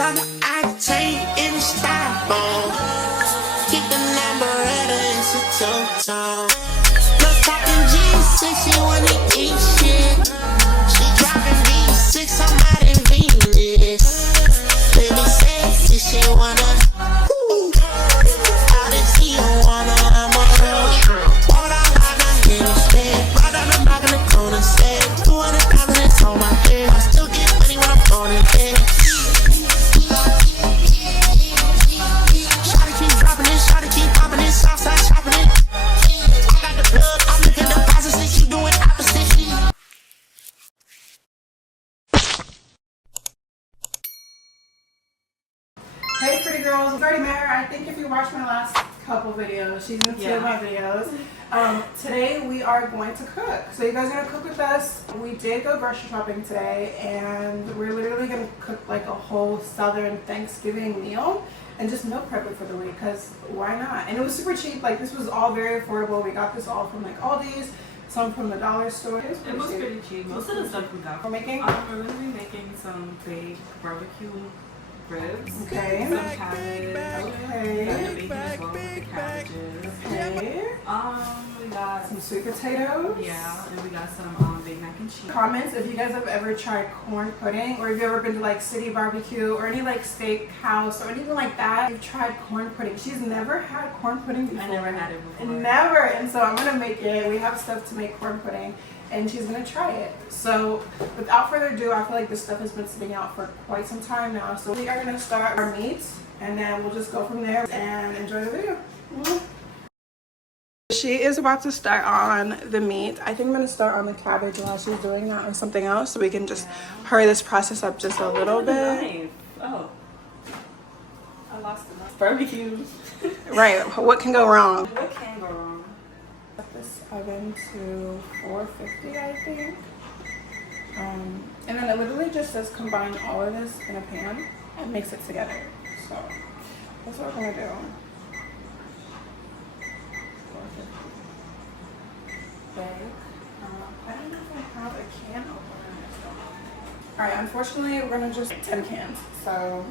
Drop the octane in the styrofoam. Keep the number at a institution. Plus talking G6, she wanna eat shit. She driving V6, I'm out in Venus. Baby sexy, she wanna. Out in Tijuana, I'm a real trip. What I wanna hit a step. Right on the back of the corner, set. 200,000 it's on my head. I still get money when I'm going in bed. Shawty keep dropping it, shawty keep popping it, Southside chopping it. I got the plug, I'm looking the opposite, you doing opposite. Hey pretty girls, I've already met her. I think if you watched my last couple videos, she's in two of my videos. Today we are going to cook. So you guys are gonna cook with us. We did go grocery shopping today and we're literally gonna cook like a whole Southern Thanksgiving meal and just meal prep it for the week because why not? And it was super cheap. Like this was all very affordable. We got this all from like Aldi's, some from the dollar store. It was pretty cheap. Most of the stuff we got. We're making? We're gonna be making some baked barbecue ribs. Okay. Some cabbage. Okay. We got the bacon as well with the cabbages. Okay. We got Some sweet potatoes. Yeah, and we got some baked mac and cheese. Comments if you guys have ever tried corn pudding or if you've ever been to like City Barbecue or any like steak house or anything like that. You've tried corn pudding. She's never had corn pudding before. I never had it before. Never. And so I'm gonna make it. We have stuff to make corn pudding and she's gonna try it. So without further ado, I feel like this stuff has been sitting out for quite some time now. So we are gonna start our meats and then we'll just go from there and enjoy the video. She is about to start on the meat. I think I'm gonna start on the cabbage while she's doing that or something else so we can just hurry this process up just a little bit. Oh, I lost the knife. Barbecue. Right, what can go wrong? What can go wrong? Set this oven to 450, I think. And then it literally just says combine all of this in a pan and mix it together. So that's what we're gonna do. 450. Big. I don't know if I have a can opener. Alright, unfortunately we're gonna just 10 cans. So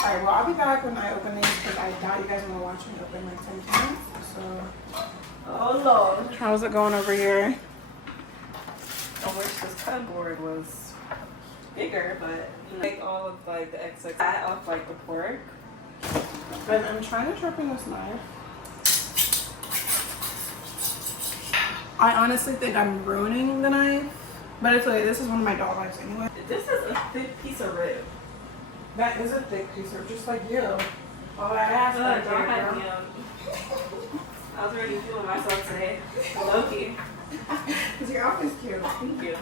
alright, well I'll be back when I open these because I doubt you guys want to watch me open like 10 cans. So Oh Lord. how's it going over here? I wish this cardboard was bigger, but like all of like the excess fat off like the pork. But I'm trying to sharpen this knife. I honestly think I'm ruining the knife, but it's like this is one of my dog knives anyway. This is a thick piece of rib. That is a thick piece of just like you. All that ass right there, girl. I was already feeling myself today. Low-key. Because your outfit's cute. Thank you.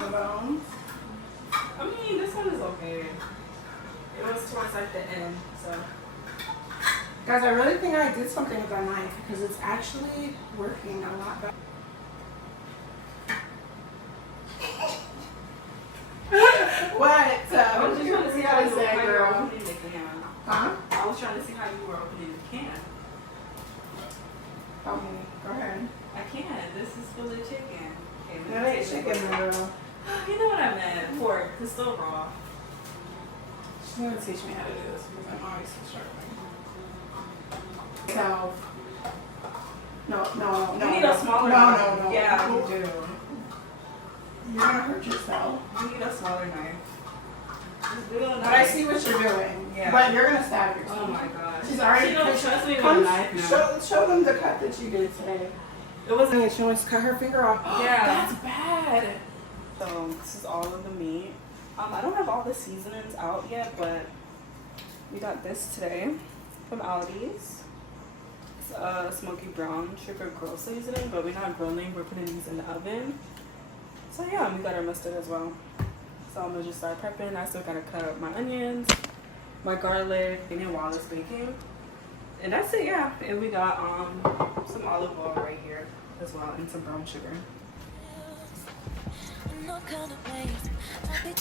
The bones. I mean, this one is okay. It was towards like the end, so. Guys, I really think I did something with that knife because it's actually working a lot better. What? I was just trying to see how you were opening the can. Huh? I was trying to see how you were opening the can. Tell me. Go ahead. I can't. This is full of chicken. Okay, That ain't chicken, girl. You know what I meant. Pork. It's still raw. She's gonna teach me how to do this because I'm obviously struggling. So, no. You need a smaller knife. No. Yeah, you do. You're gonna hurt yourself. You need a smaller knife. Just do a knife. But I see what you're doing. Yeah. But you're gonna stab yourself. Oh my gosh. She's already. She don't trust me with a knife now. Show them the cut that you did today. It wasn't. She wants to cut her finger off. Yeah. That's bad. So this is all of the meat. I don't have all the seasonings out yet, but we got this today from Aldi's. It's smoky brown sugar grill seasoning, but we're not grilling. We're putting these in the oven. So yeah, we got our mustard as well. So I'm gonna just start prepping. I still gotta cut up my onions, my garlic, and then while it's baking. And that's it, yeah. And we got some olive oil right here as well, and some brown sugar. No kind of ways. It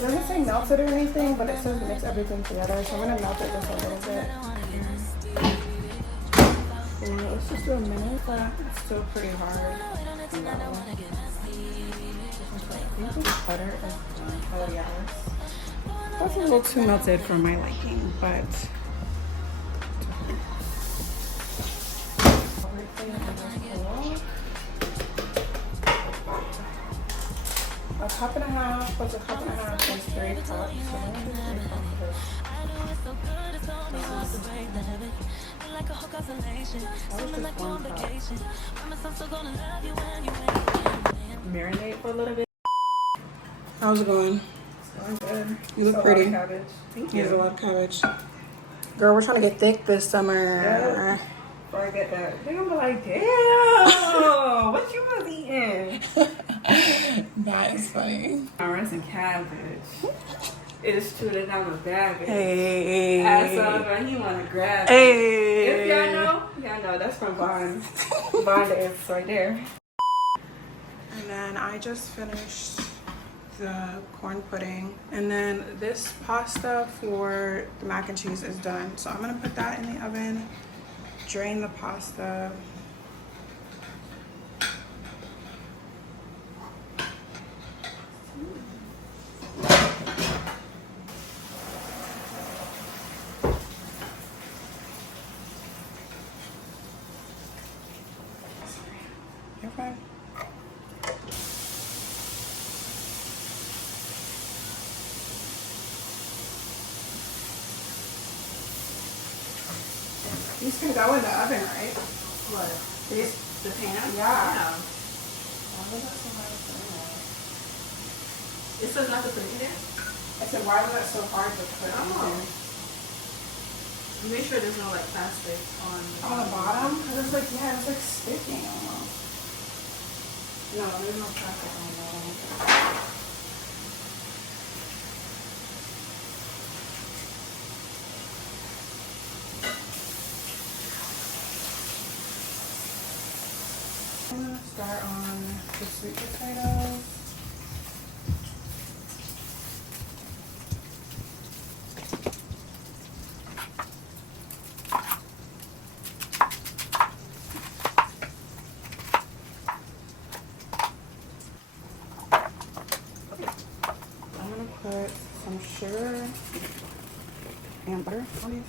doesn't say melted or anything, but it says mix everything together. So I'm gonna melt it just a little bit. Let's just do a minute, but it's still pretty hard. Butter is oh yeah. That's a little too melted for my liking, but a cup and a half plus a cup and a half is 3 cups. So I'm gonna do 3 cups of this. Marinate for a little bit. How's it going? It's going good. You look It's a pretty. lot of cabbage. Thank you. There's a lot of cabbage. Girl, we're trying to get thick this summer. Yeah. Before I get that, they're gonna be like, damn, what you was eating? That is funny. Rice and cabbage. It's true that I'm a bad bitch. Hey. Ass up, and he wanna grab me. Hey. If y'all know, that's from Vaughn. Vaughn is right there. And then I just finished the corn pudding. And then this pasta for the mac and cheese is done. So I'm gonna put that in the oven, drain the pasta. You're fine. These can go in the oven, right? What? These, The pan? yeah. It says not to put it in there? I said, why was that so hard to put in? Make sure there's no like plastic on On the bottom? Because it's like, yeah, it's like sticking almost. No, there's no plastic on the bottom. I'm going to start on the sweet potatoes. I'm going to put some sugar and butter on these.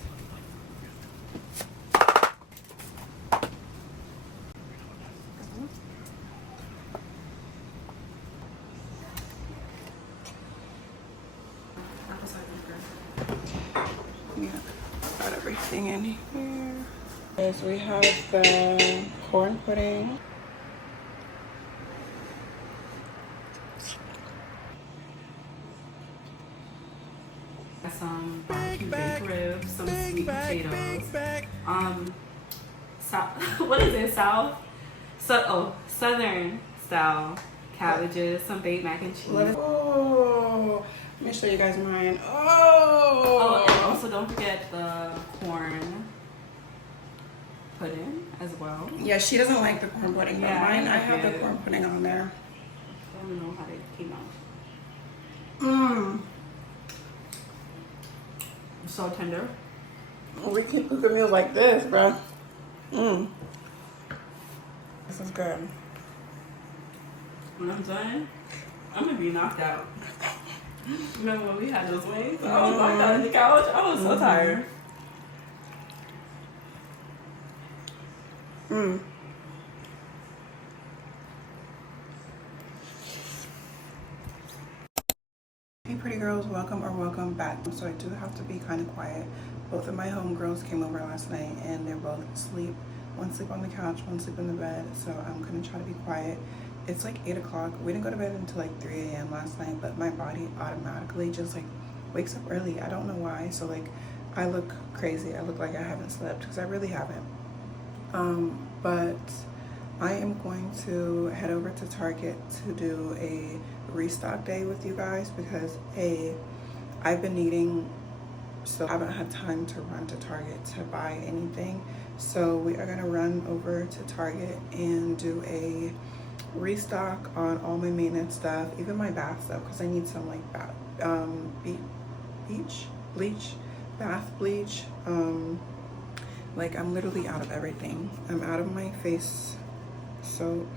Yeah, got everything in here. Yes, we have the corn pudding. some barbecue baked ribs, some sweet potatoes. What is it? Southern style cabbages, some baked mac and cheese. Oh, let me show you guys mine. Oh, and Oh, also don't forget the corn pudding as well. yeah, she doesn't like the corn pudding, but Yeah, mine, I I have the did. corn pudding on there. I don't know how they came out. Mmm. So tender. We can cook a meal like this, bro. Mmm. This is good. When I'm done, I'm gonna be knocked out. Remember when we had those wings? I was knocked out on the couch. I was so tired. Mmm. Hey pretty girls, welcome or welcome back. So I do have to be kind of quiet. Both of my homegirls came over last night and they're both asleep. One sleep on the couch, one sleep in the bed. So I'm gonna try to be quiet. It's like 8 o'clock. We didn't go to bed until like 3 a.m. last night, but my body automatically just like wakes up early. I don't know why. So like I look crazy. I look like I haven't slept because I really haven't. But I am going to head over to Target to do a restock day with you guys because I've been needing, so I haven't had time to run to Target to buy anything. So we are gonna run over to Target and do a restock on all my maintenance stuff, even my bath stuff, because I need some like bath bleach. Like I'm literally out of everything. I'm out of my face soap.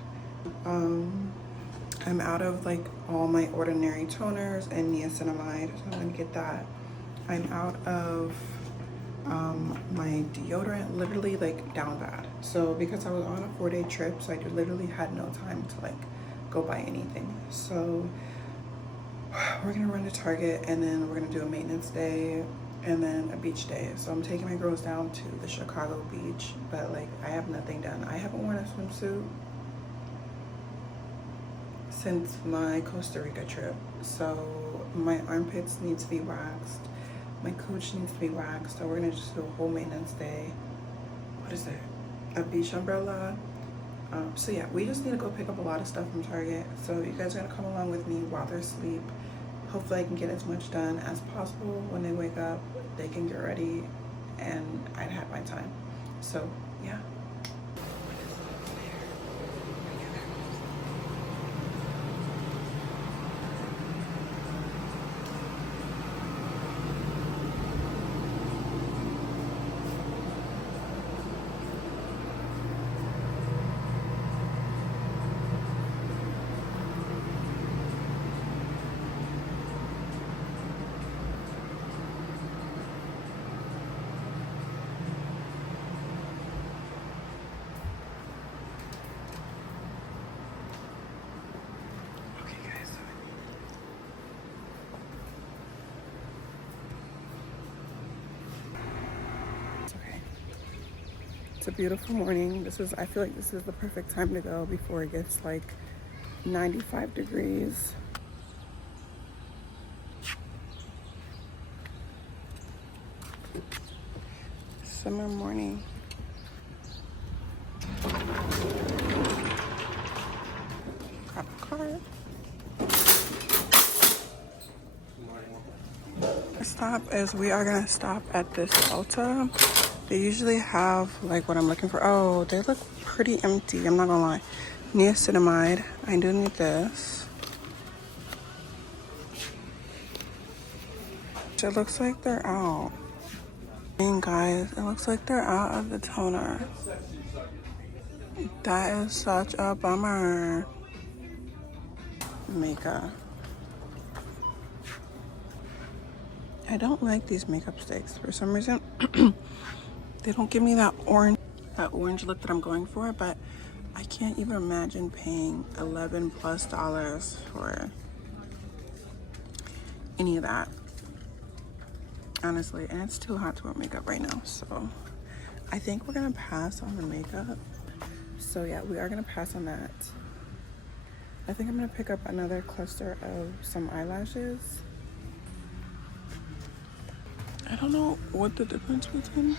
I'm out of like all my ordinary toners and niacinamide, so I'm gonna get that. I'm out of my deodorant, literally like down bad. So because I was on a 4-day trip, so I literally had no time to like go buy anything. So we're gonna run to Target and then we're gonna do a maintenance day and then a beach day. So I'm taking my girls down to the Chicago beach, but like I have nothing done. I haven't worn a swimsuit since my Costa Rica trip. So my armpits need to be waxed. My coach needs to be waxed. So we're gonna just do a whole maintenance day. What is it? A beach umbrella. So yeah, we just need to go pick up a lot of stuff from Target. So you guys are gonna come along with me while they're asleep. Hopefully I can get as much done as possible. When they wake up, they can get ready and I'd have my time. So yeah. It's a beautiful morning. I feel like this is the perfect time to go before it gets like 95 degrees. Summer morning. Grab a card. The stop is we are gonna stop at this Ulta. They usually have like what I'm looking for. Oh, they look pretty empty. I'm not gonna lie. Niacinamide. I do need this. It looks like they're out. And guys, it looks like they're out of the toner. That is such a bummer. Makeup. I don't like these makeup sticks for some reason. They don't give me that orange look that I'm going for, but I can't even imagine paying $11+ for any of that, honestly. And it's too hot to wear makeup right now, so I think we're gonna pass on the makeup. So yeah, we are gonna pass on that. I think I'm gonna pick up another cluster of some eyelashes. I don't know what the difference between.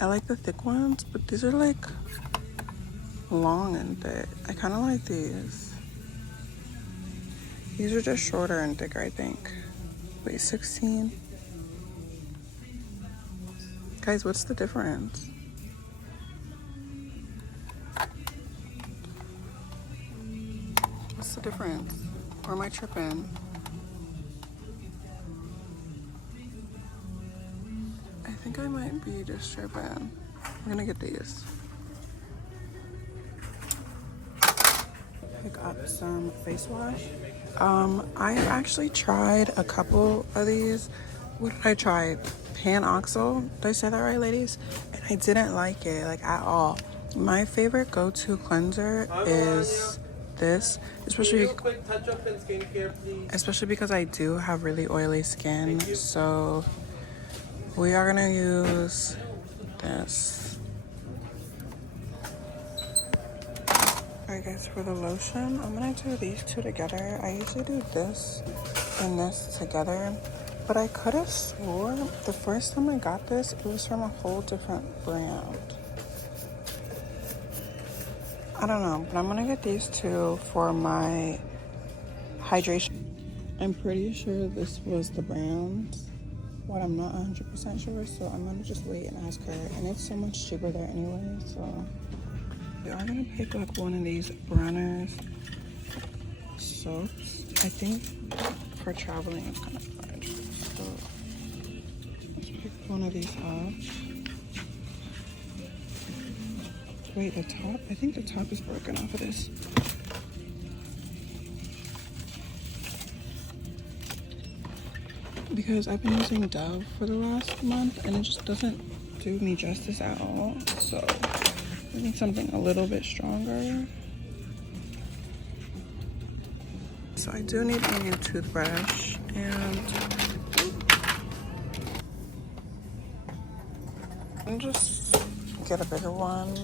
I like the thick ones, but these are like long and thick. I kind of like these. These are just shorter and thicker, I think. Wait, 16. Guys, what's the difference? What's the difference? Or am I tripping? I think I might be just tripping. I'm gonna get these. Pick up some face wash. I've actually tried a couple of these. What did I try? Panoxyl. Did I say that right, ladies? And I didn't like it, like at all. My favorite go-to cleanser is this, especially because I do have really oily skin. So we are gonna use this. Alright guys, for the lotion, I'm gonna do these two together. I usually do this and this together, but I could have swore the first time I got this, it was from a whole different brand. I don't know, but I'm gonna get these two for my hydration. I'm pretty sure this was the brand, but I'm not 100% sure, so I'm gonna just wait and ask her. And it's so much cheaper there anyway, so we are gonna pick up one of these Bronner's soaps. I think for traveling it's kind of fun. So let's pick one of these up. Wait, the top? I think the top is broken off of this. Because I've been using Dove for the last month and it just doesn't do me justice at all. So I need something a little bit stronger. So I do need a new toothbrush and just get a bigger one.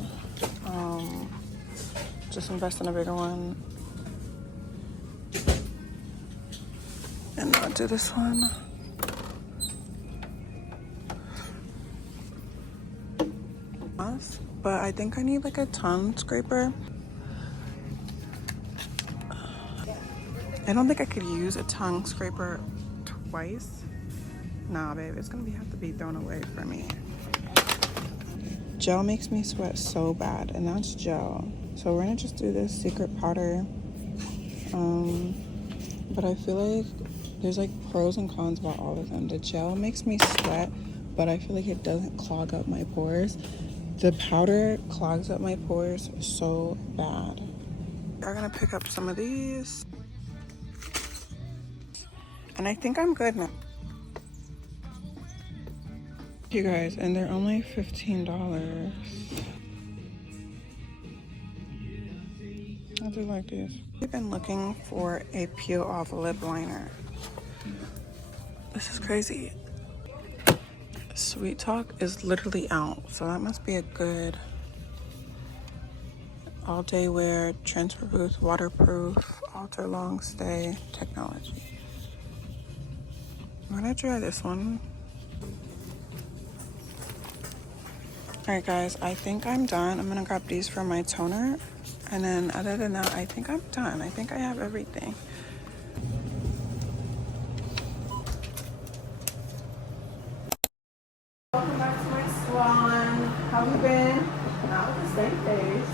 Just invest in a bigger one. And not do this one. But I think I need like a tongue scraper. I don't think I could use a tongue scraper twice. Nah, babe, it's gonna have to be thrown away for me. Gel makes me sweat so bad, and that's gel. So we're gonna just do this secret powder. But I feel like there's like pros and cons about all of them. The gel makes me sweat, but I feel like it doesn't clog up my pores. The powder clogs up my pores so bad. I'm gonna pick up some of these. And I think I'm good now. You guys, and they're only $15. I do like these. We've been looking for a peel off lip liner. This is crazy. Sweet Talk is literally out, so that must be a good all day wear, transfer booth, waterproof, ultra long stay technology. I'm gonna try this one. Alright guys, I think I'm done. I'm gonna grab these for my toner. And then other than that, I think I'm done. I think I have everything. Welcome back to my salon. How have you been? Not with the same face.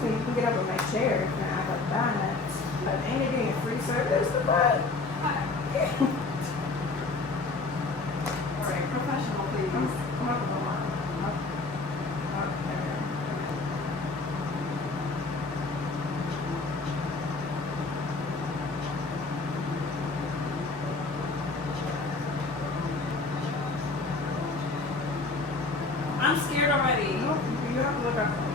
So you can get up in my chair and act like that. But ain't it getting free service with that? Alright, professional please. Come on. I'm scared already. No, you have to look up for me.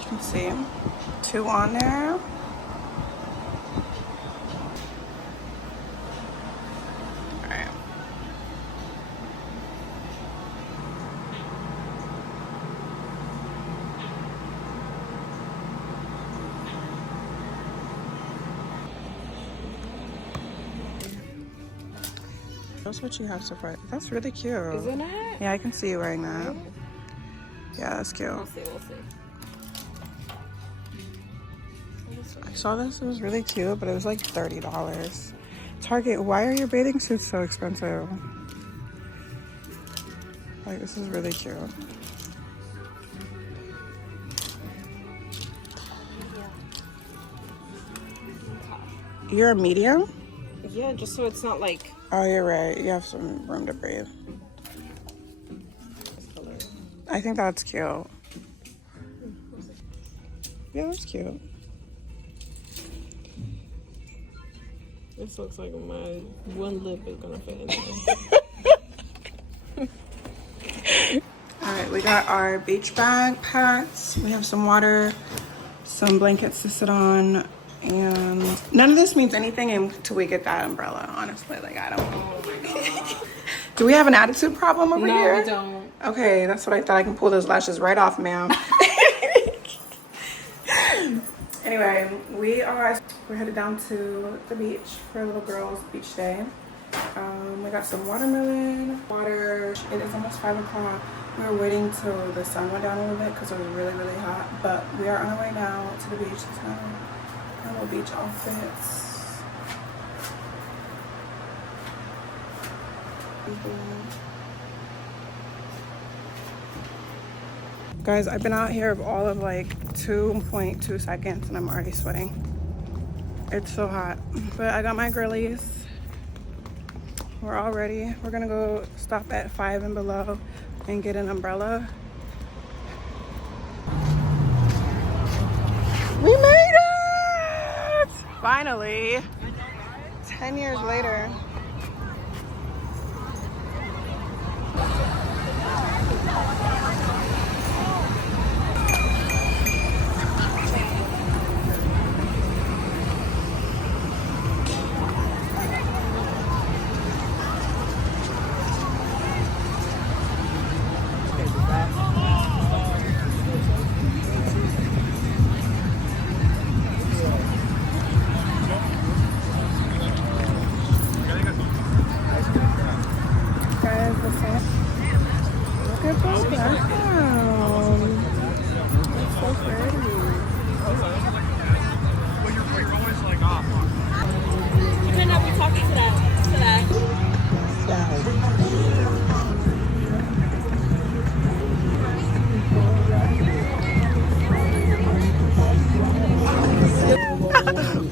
You can see 2 on there. That's what you have so far. That's really cute. Isn't it? Yeah, I can see you wearing that. Yeah, that's cute. We'll see. I saw this. It was really cute, but it was like $30. Target, why are your bathing suits so expensive? Like, this is really cute. You're a medium? Yeah, just so it's not like... Oh, you're right. You have some room to breathe. I think that's cute. Yeah, that's cute. This looks like my one lip is gonna fit in there. All right, we got got our beach bag packed. We have some water, some blankets to sit on, and none of this means anything until we get that umbrella, honestly. Like, I don't. Do we have an attitude problem over here? No, we don't. Okay, that's what I thought. I can pull those lashes right off, ma'am. Anyway, we're headed down to the beach for a little girls' beach day. We got some watermelon, water. It is almost 5 o'clock. We were waiting till the sun went down a little bit because it was really, really hot. But we are on our way now to the beach. This time, our little beach outfits. Guys, I've been out here of all of like 2.2 seconds and I'm already sweating. It's so hot. But I got my girlies. We're all ready. We're gonna go stop at 5 and Below and get an umbrella. We made it! Finally. 10 years later.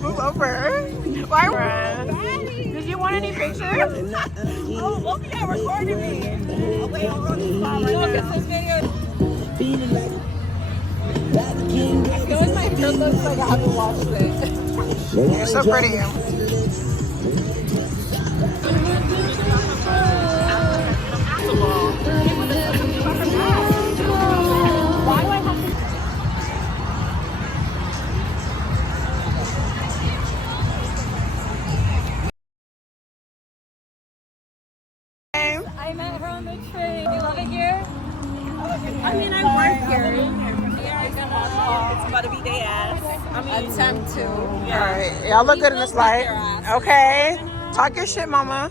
Move over. Why? Did you want any pictures? Oh, look at recording me. Oh, wait, I'll run this far right now. This video. I feel like my hair looks like I haven't washed it. You're so pretty. Why do I have to? I met her on the train. You love it here? I mean, I work here. It's about to be day ass. I mean, attempt to. All right, y'all look good in this light. Okay, talk your shit, mama.